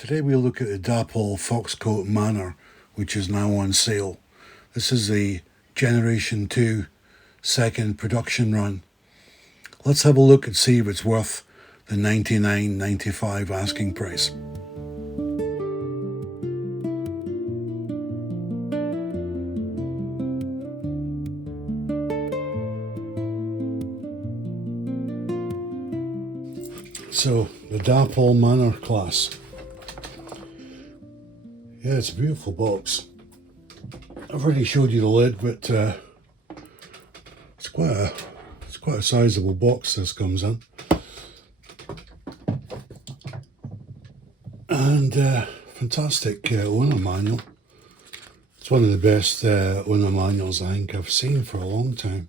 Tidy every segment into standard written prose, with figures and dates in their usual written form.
Today we look at the DAPOL Foxcote Manor, which is now on sale. This is the Generation 2 second production run. Let's have a look and see if it's worth the $99.95 asking price. So, the DAPOL Manor class. Yeah, it's a beautiful box. I've already showed you the lid, but it's quite a sizable box this comes in, and fantastic owner manual. It's one of the best owner manuals I think I've seen for a long time.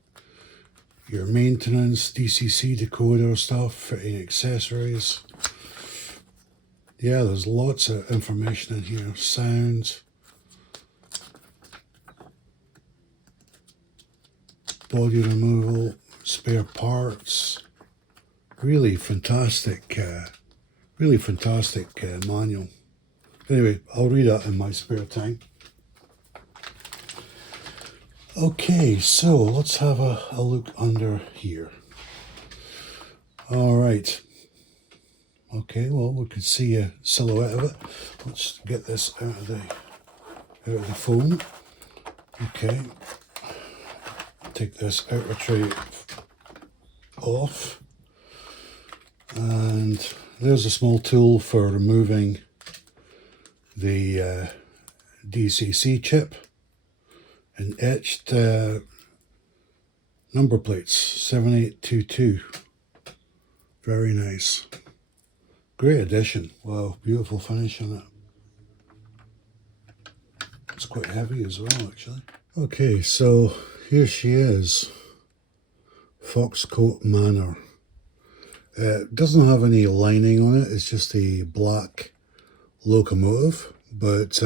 Your maintenance, DCC decoder stuff, fitting accessories. Yeah, there's lots of information in here. Sounds, body removal, spare parts. Really fantastic manual. Anyway, I'll read that in my spare time. Okay, so let's have a look under here. All right. Okay, well, we can see a silhouette of it. Let's get this out of the foam. Okay. Take this outer tray off. And there's a small tool for removing the DCC chip and etched number plates, 7822. Very nice. Great addition. Wow, beautiful finish on it. It's quite heavy as well, actually. Okay, so here she is. Foxcote Manor. It doesn't have any lining on it, it's just a black locomotive, but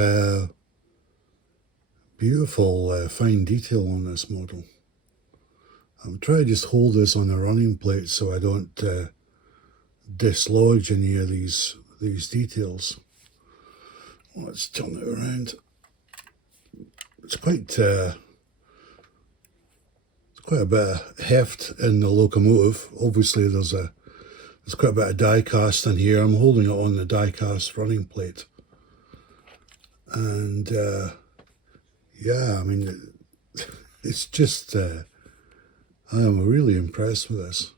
beautiful fine detail on this model. I'm trying to just hold this on the running plate so I don't dislodge any of these details. Let's turn it around. It's quite a bit of heft in the locomotive. Obviously there's quite a bit of die cast in here. I'm holding it on the die cast running plate, and yeah, I mean, it's just I am really impressed with this.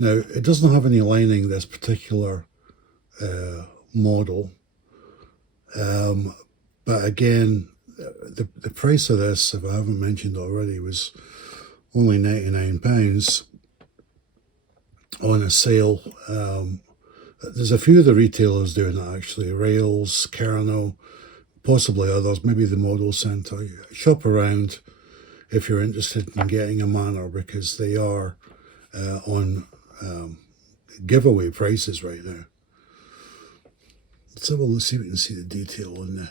Now, it doesn't have any lining, this particular model, but again, the price of this, if I haven't mentioned already, was only £99 on a sale. There's a few of the retailers doing that actually, Rails, Kerno, possibly others, maybe the Model Centre. Shop around if you're interested in getting a Manor, because they are on giveaway prices right now. Let's have a look, see if we can see the detail on the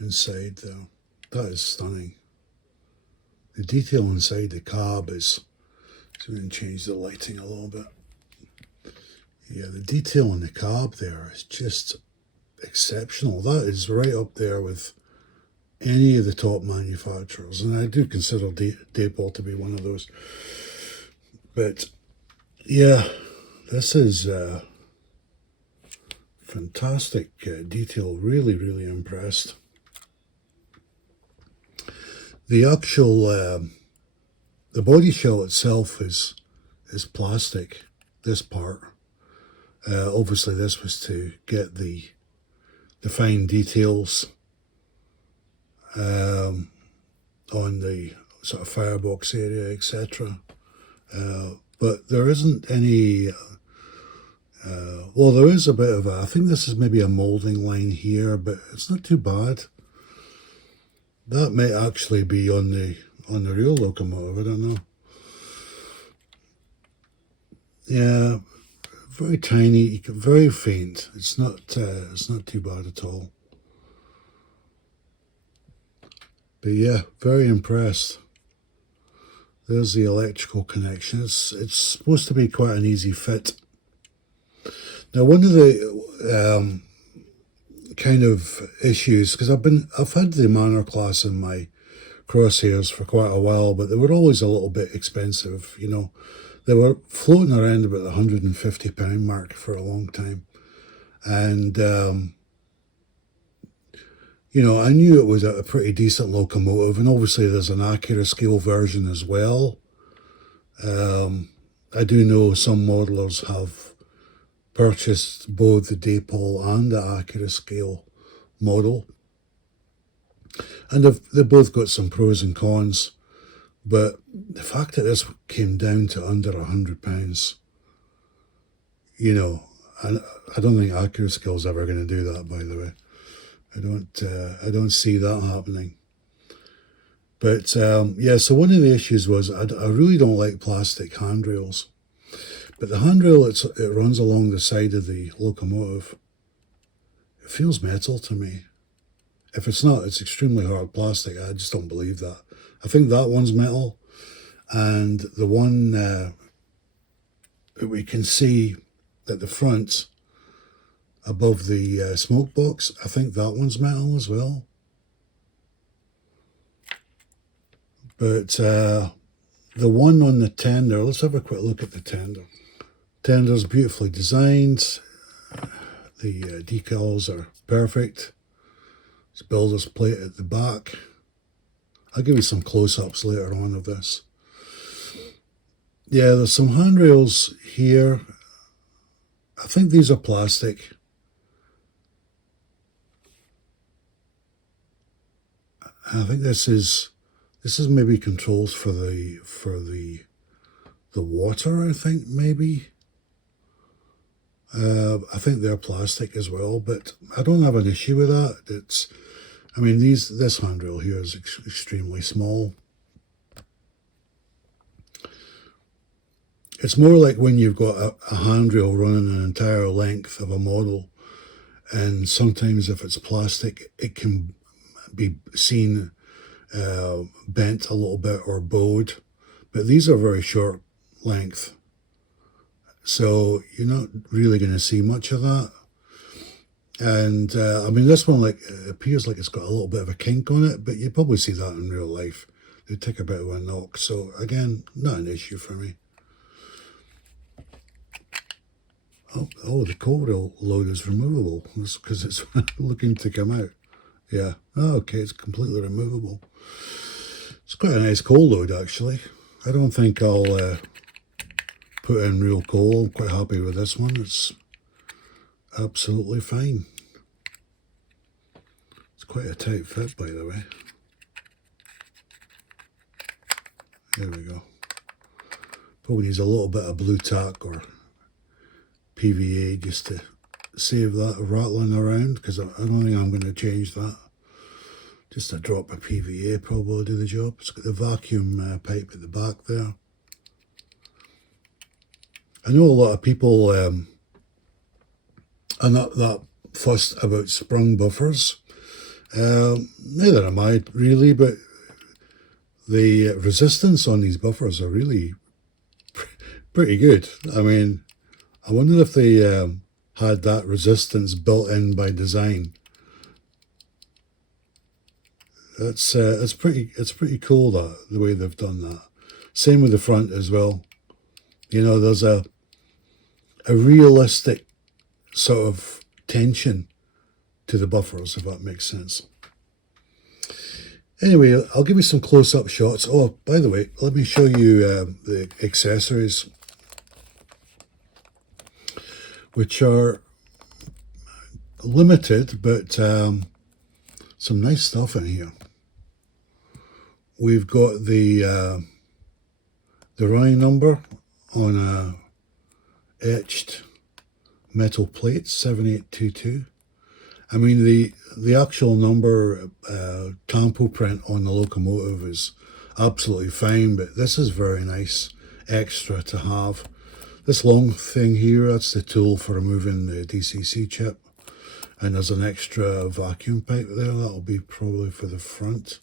inside though. That is stunning. The detail inside the cab is, so we can change the lighting a little bit. Yeah, the detail on the cab there is just exceptional. That is right up there with any of the top manufacturers, and I do consider DAPOL to be one of those. But yeah, this is fantastic detail. Really, really impressed. The actual the body shell itself is plastic. This part, obviously, this was to get the fine details on the sort of firebox area, etc. But there isn't any. Well, there is a bit of I think this is maybe a moulding line here, but it's not too bad. That may actually be on the real locomotive. I don't know. Yeah, very tiny, very faint. It's not too bad at all. But yeah, very impressed. There's the electrical connection. It's supposed to be quite an easy fit. Now, one of the kind of issues, because I've had the Manor class in my crosshairs for quite a while, but they were always a little bit expensive. They were floating around about the £150 mark for a long time, and I knew it was a pretty decent locomotive, and obviously there's an Acura scale version as well. I do know some modelers have purchased both the DAPOL and the Acura scale model, and they've both got some pros and cons. But the fact that this came down to under £100, and I don't think Acura scale's ever going to do that. By the way, I don't see that happening. But yeah, so one of the issues was I really don't like plastic handrails. But the handrail, it runs along the side of the locomotive. It feels metal to me. If it's not, it's extremely hard plastic. I just don't believe that. I think that one's metal. And the one that we can see at the front above the smoke box, I think that one's metal as well. But the one on the tender, let's have a quick look at the tender. Tender's beautifully designed. The decals are perfect. It's builder's plate at the back. I'll give you some close-ups later on of this. Yeah, there's some handrails here. I think these are plastic. I think this is maybe controls for the water, I think, maybe. I think they're plastic as well, but I don't have an issue with that. This handrail here is extremely small. It's more like when you've got a handrail running an entire length of a model, and sometimes if it's plastic, it can be seen bent a little bit or bowed, but these are very short length, so you're not really going to see much of that. And this one appears like it's got a little bit of a kink on it, but you probably see that in real life. They take a bit of a knock, so again, not an issue for me. Oh, the coil load is removable. That's because it's looking to come out. Yeah. Oh, okay, it's completely removable. It's quite a nice coal load, actually. I don't think I'll put in real coal. I'm quite happy with this one. It's absolutely fine. It's quite a tight fit, by the way. There we go. Probably needs a little bit of blue tack or PVA just to save that rattling around, because I don't think I'm going to change that. Just a drop of PVA probably do the job. It's got the vacuum pipe at the back there. I know a lot of people are not that fussed about sprung buffers. Neither am I really, but the resistance on these buffers are really pretty good. I wonder if they had that resistance built in by design. It's pretty cool the way they've done that. Same with the front as well. There's a realistic sort of tension to the buffers, if that makes sense. Anyway, I'll give you some close-up shots. Oh, by the way, let me show you the accessories, which are limited, but some nice stuff in here. We've got the running number on a etched metal plate, 7822. The actual number tampo print on the locomotive is absolutely fine, but this is very nice extra to have. This long thing here, that's the tool for removing the DCC chip. And there's an extra vacuum pipe there. That'll be probably for the front.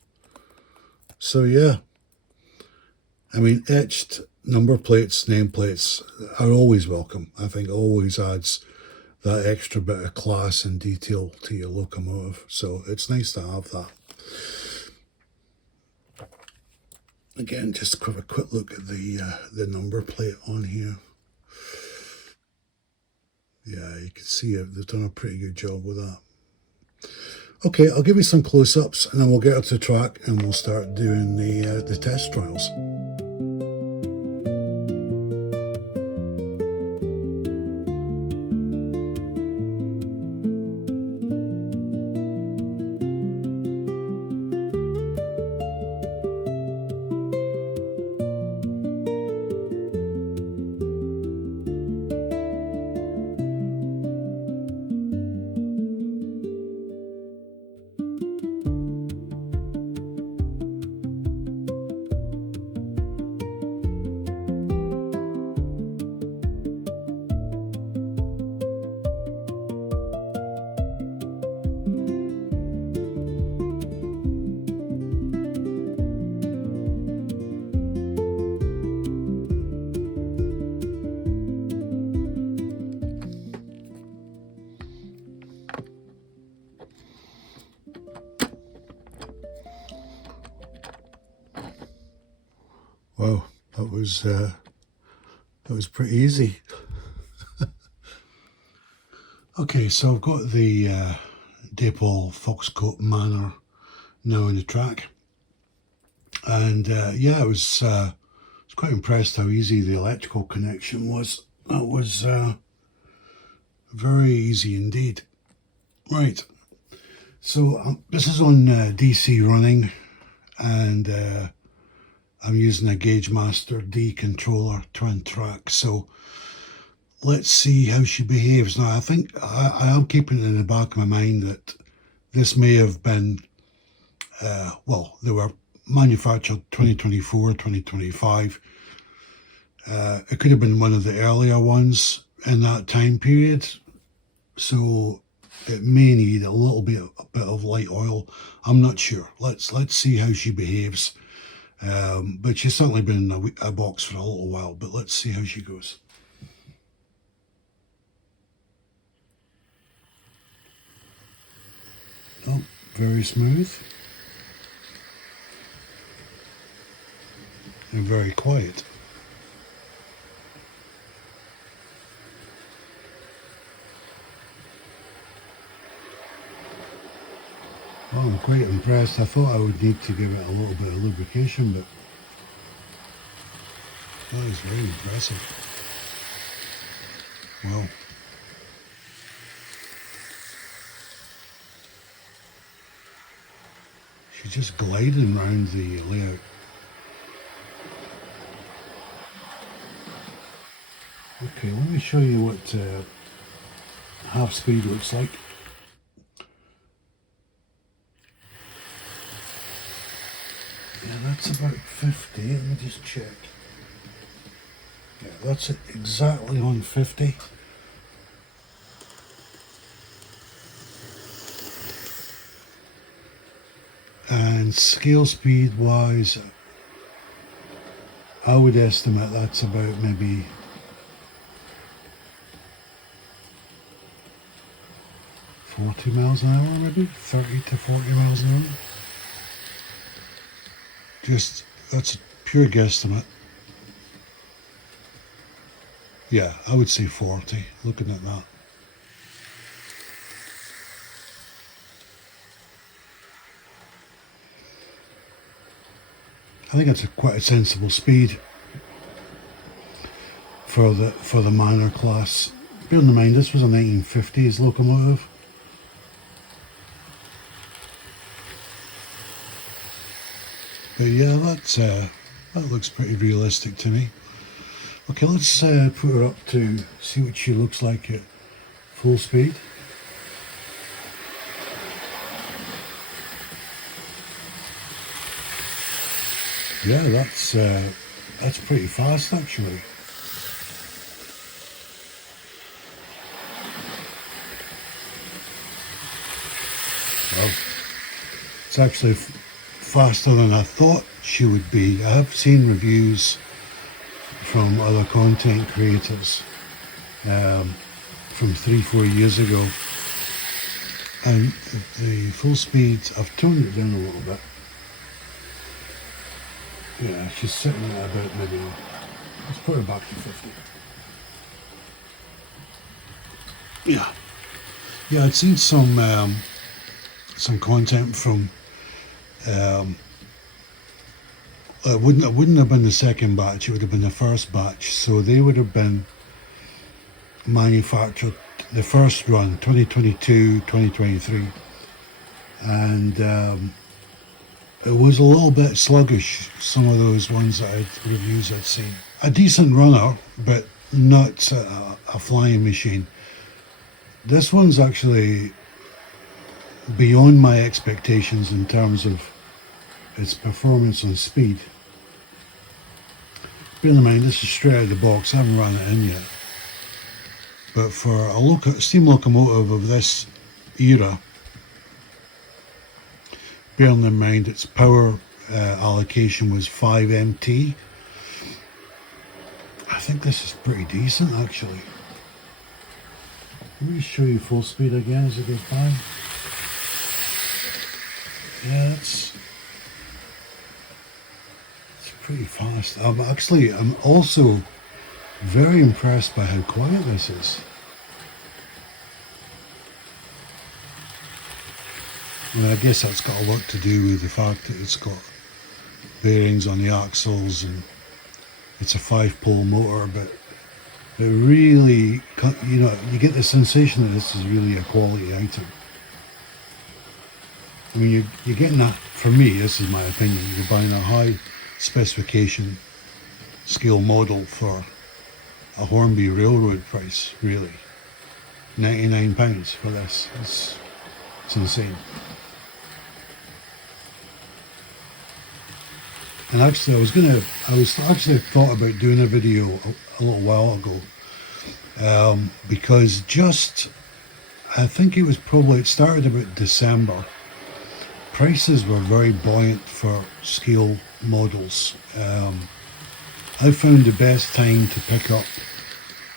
So yeah, etched number plates, nameplates are always welcome. I think always adds that extra bit of class and detail to your locomotive. So it's nice to have that. Again, just have a quick look at the number plate on here. Yeah, you can see they've done a pretty good job with that. Okay, I'll give you some close-ups and then we'll get up to track and we'll start doing the test trials. Wow, that was pretty easy. Okay, so I've got the DAPOL Foxcote Manor now on the track, and yeah, I was quite impressed how easy the electrical connection was. That was very easy indeed. Right, so this is on DC running, and I'm using a Gauge Master D controller to run track. So let's see how she behaves. Now, I think I am keeping it in the back of my mind that this may have been, well, they were manufactured 2024, 2025. It could have been one of the earlier ones in that time period. So it may need a little bit of light oil. I'm not sure. Let's see how she behaves. But she's certainly been in a box for a little while, but let's see how she goes. Oh, very smooth. And very quiet. Well, I'm quite impressed. I thought I would need to give it a little bit of lubrication, but that is very impressive. Wow. She's just gliding around the layout. Okay, let me show you what half speed looks like. Yeah, that's about 50. Let me just check. Yeah, that's exactly on 50. And scale speed wise, I would estimate that's about maybe 40 miles an hour, maybe 30 to 40 miles an hour. Just, that's a pure guesstimate. Yeah, I would say 40, looking at that. I think that's quite a sensible speed for the Manor class. Bear in mind, this was a 1950s locomotive. But yeah, that looks pretty realistic to me. Okay, let's put her up to see what she looks like at full speed. Yeah, that's pretty fast actually. Well, it's actually faster than I thought she would be. I have seen reviews from other content creators from 3-4 years ago, and the full speed, I've toned it down a little bit. Yeah, she's sitting at about maybe, let's put her back to 50. Yeah, I'd seen some content from, it wouldn't have been the second batch, it would have been the first batch, so they would have been manufactured the first run 2022 2023, and it was a little bit sluggish, some of those ones that reviews I'd seen. A decent runner, but not a flying machine. This one's actually beyond my expectations in terms of its performance and speed. Bear in mind, this is straight out of the box, I haven't run it in yet. But for a steam locomotive of this era, bearing in mind its power allocation was 5 MT, I think this is pretty decent actually. Let me show you full speed again as it goes by. Yeah, it's pretty fast. I'm also very impressed by how quiet this is. And I guess that's got a lot to do with the fact that it's got bearings on the axles and it's a 5-pole motor, but it really, you get the sensation that this is really a quality item. I mean, you're getting that, for me, this is my opinion, you're buying a high specification scale model for a Hornby Railroad price, really. £99 for this. It's insane. And actually, I thought about doing a video a little while ago, because I think it started about December. Prices were very buoyant for scale models. I found the best time to pick up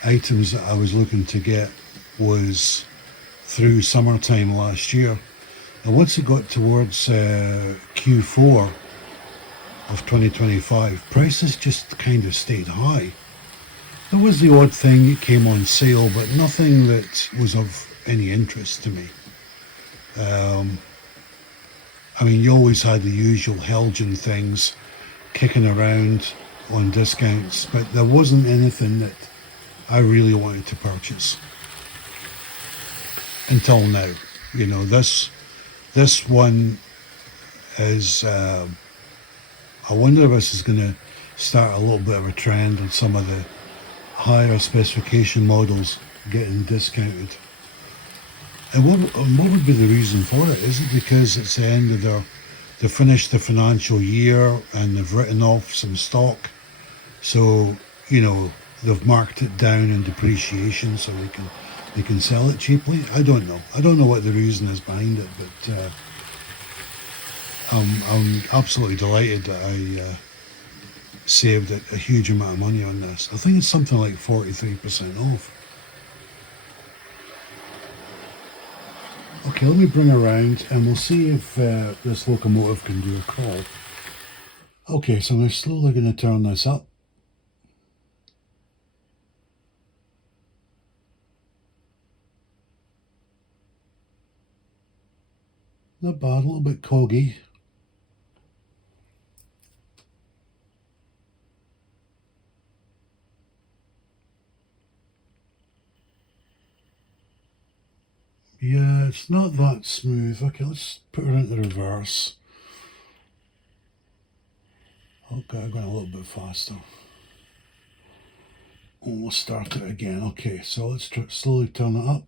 items that I was looking to get was through summertime last year. And once it got towards Q4 of 2025, prices just kind of stayed high. There was the odd thing that came on sale, but nothing that was of any interest to me. I mean, you always had the usual Helgen things kicking around on discounts, but there wasn't anything that I really wanted to purchase until now. This one is, I wonder if this is going to start a little bit of a trend on some of the higher specification models getting discounted. And what would be the reason for it? Is it because it's the end of they finished the financial year and they've written off some stock, so they've marked it down in depreciation so they can sell it cheaply? I don't know what the reason is behind it, but I'm absolutely delighted that I saved a huge amount of money on this. I think it's something like 43% off. Okay, let me bring around and we'll see if this locomotive can do a crawl. Okay, so we're slowly going to turn this up. Not bad, a little bit coggy. Yeah, it's not that smooth. Okay, let's put her into reverse. Okay, I'm going a little bit faster. And we'll start it again. Okay, so let's slowly turn it up.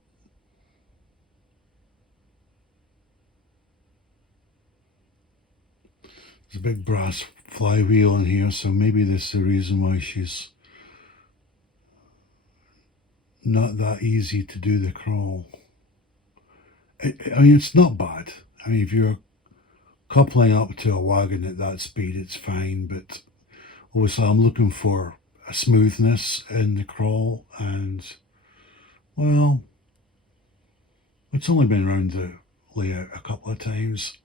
There's a big brass flywheel in here, so maybe this is the reason why she's not that easy to do the crawl. I mean, it's not bad. I mean, if you're coupling up to a wagon at that speed, it's fine, but obviously I'm looking for a smoothness in the crawl, and Well, it's only been around the layout a couple of times.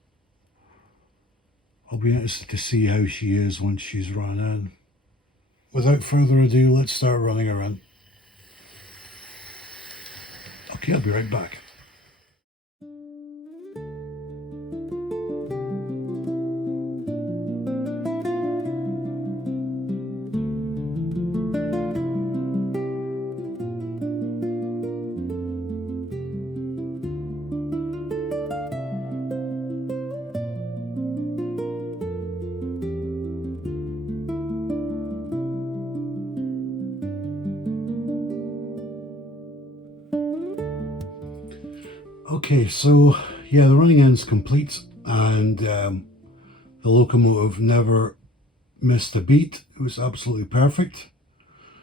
I'll be interested to see how she is once she's run in. Without further ado, let's start running her in. Okay, I'll be right back. Okay, so yeah, the running in's complete, and the locomotive never missed a beat. It was absolutely perfect.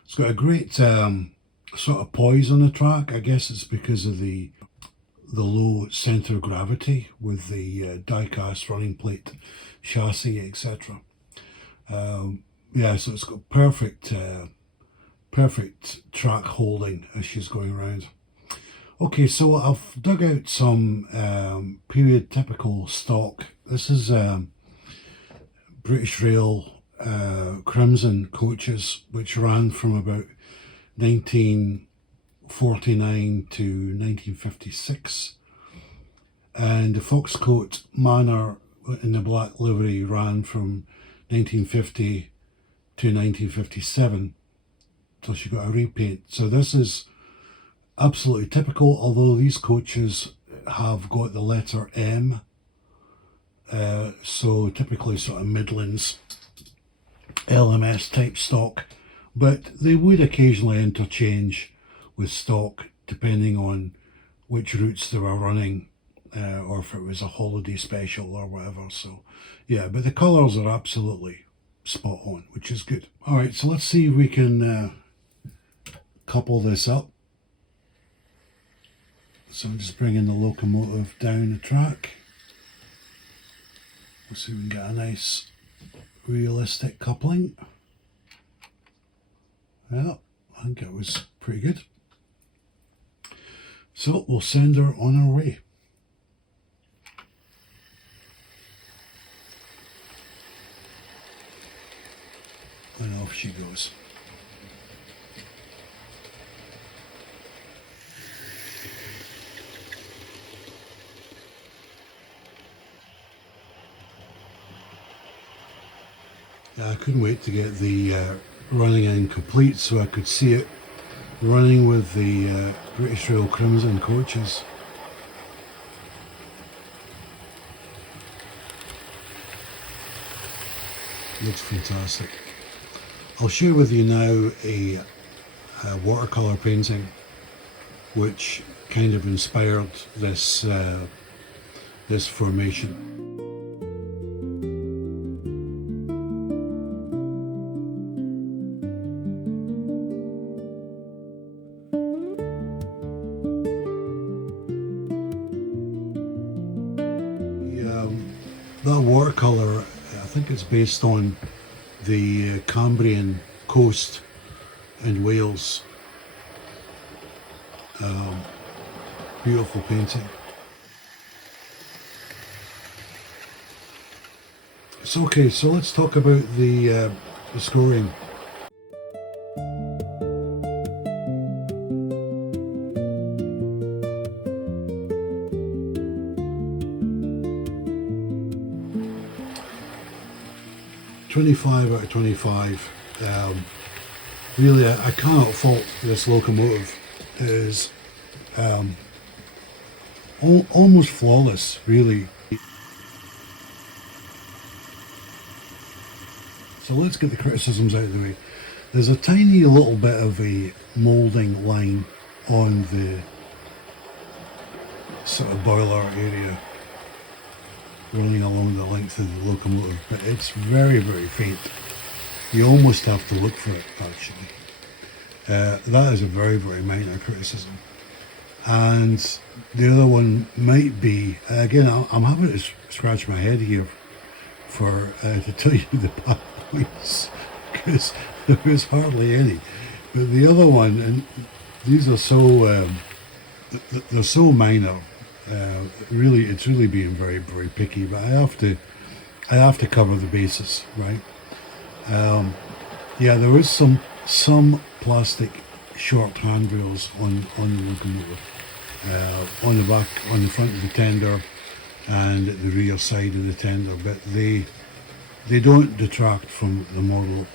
It's got a great sort of poise on the track. I guess it's because of the low centre of gravity with the die-cast running plate chassis, etc. Yeah, so it's got perfect track holding as she's going around. Okay, so I've dug out some period typical stock. This is British Rail Crimson coaches, which ran from about 1949 to 1956. And the Foxcote Manor in the black livery ran from 1950 to 1957 till she got a repaint. So this is absolutely typical, although these coaches have got the letter M, so typically sort of Midlands LMS type stock, but they would occasionally interchange with stock depending on which routes they were running, or if it was a holiday special or whatever. So yeah, but the colours are absolutely spot on, which is good. All right, so let's see if we can couple this up. So I'm just bringing the locomotive down the track. We'll see if we can get a nice realistic coupling. Yeah, I think it was pretty good. So we'll send her on our way. And off she goes. I couldn't wait to get the running in complete so I could see it running with the British Rail Crimson coaches. Looks fantastic. I'll share with you now a watercolour painting which kind of inspired this this formation. That watercolour, I think it's based on the Cambrian coast in Wales. Beautiful painting. It's okay, so let's talk about the scoring. .25 out of 25. Really, I cannot fault this locomotive. It is almost flawless, really. So let's get the criticisms out of the way. There's a tiny little bit of a moulding line on the sort of boiler area running along the length of the locomotive, but it's very, very faint. You almost have to look for it, actually. That is a very, very minor criticism. And the other one might be, again, I'm having to scratch my head here for to tell you the bad points, because there is hardly any. But the other one, and These are so they're so minor. Really, it's really being very very picky, but I have to cover the bases, right? Yeah, there is some plastic short handrails on the locomotive, on the back, on the front of the tender, and at the rear side of the tender, but they don't detract from the model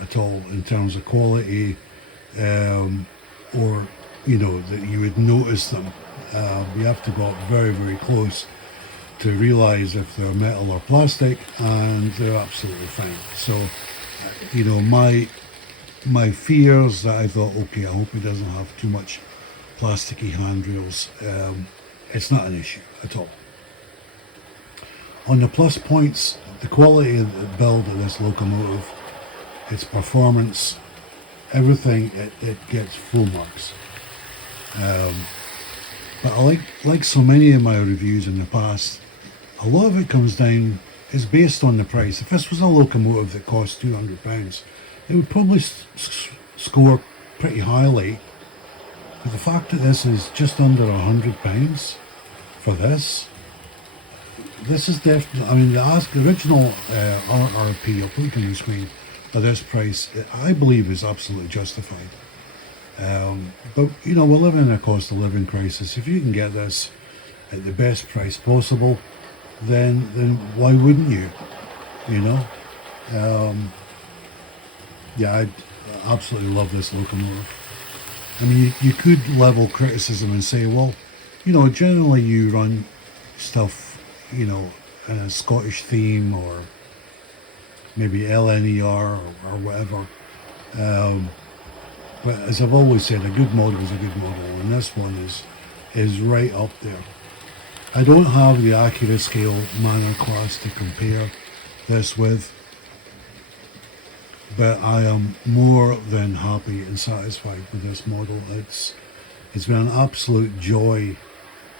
at all in terms of quality, or that you would notice them. You have to go up very very close to realise if they're metal or plastic, and they're absolutely fine. So, my fears that I thought, okay, I hope he doesn't have too much plasticky handrails. It's not an issue at all. On the plus points, the quality of the build of this locomotive, its performance, everything, it gets full marks. But like so many of my reviews in the past, a lot of it comes down, is based on the price. If this was a locomotive that cost £200, it would probably score pretty highly. But the fact that this is just under £100 for this is definitely, I mean, the original RRP, I'll put it on the screen, at this price, I believe is absolutely justified. But we're living in a cost of living crisis. If you can get this at the best price possible, then why wouldn't you? Yeah, I absolutely love this locomotive. I mean, you could level criticism and say, well, generally you run stuff, in a Scottish theme, or maybe LNER or whatever. But as I've always said, a good model is a good model, and this one is right up there. I don't have the AccuRescale Manor class to compare this with, but I am more than happy and satisfied with this model. It's been an absolute joy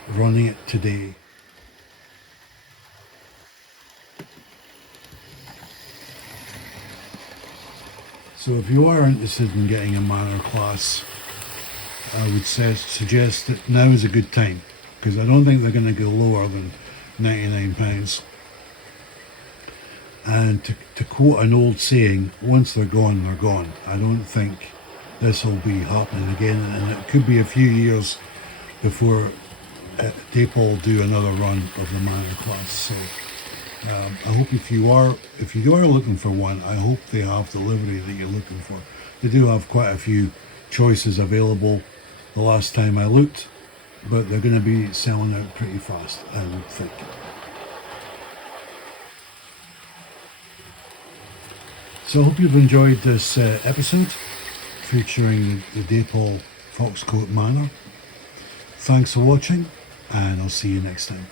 running it today. So if you are interested in getting a Manor class, I would suggest that now is a good time, because I don't think they're going to go lower than £99. And to quote an old saying, once they're gone, they're gone. I don't think this will be happening again, and it could be a few years before DAPOL do another run of the Manor class. So I hope if you are looking for one, I hope they have the livery that you're looking for. They do have quite a few choices available the last time I looked, but they're going to be selling out pretty fast, I would think. So I hope you've enjoyed this episode featuring the DAPOL Foxcote Manor. Thanks for watching, and I'll see you next time.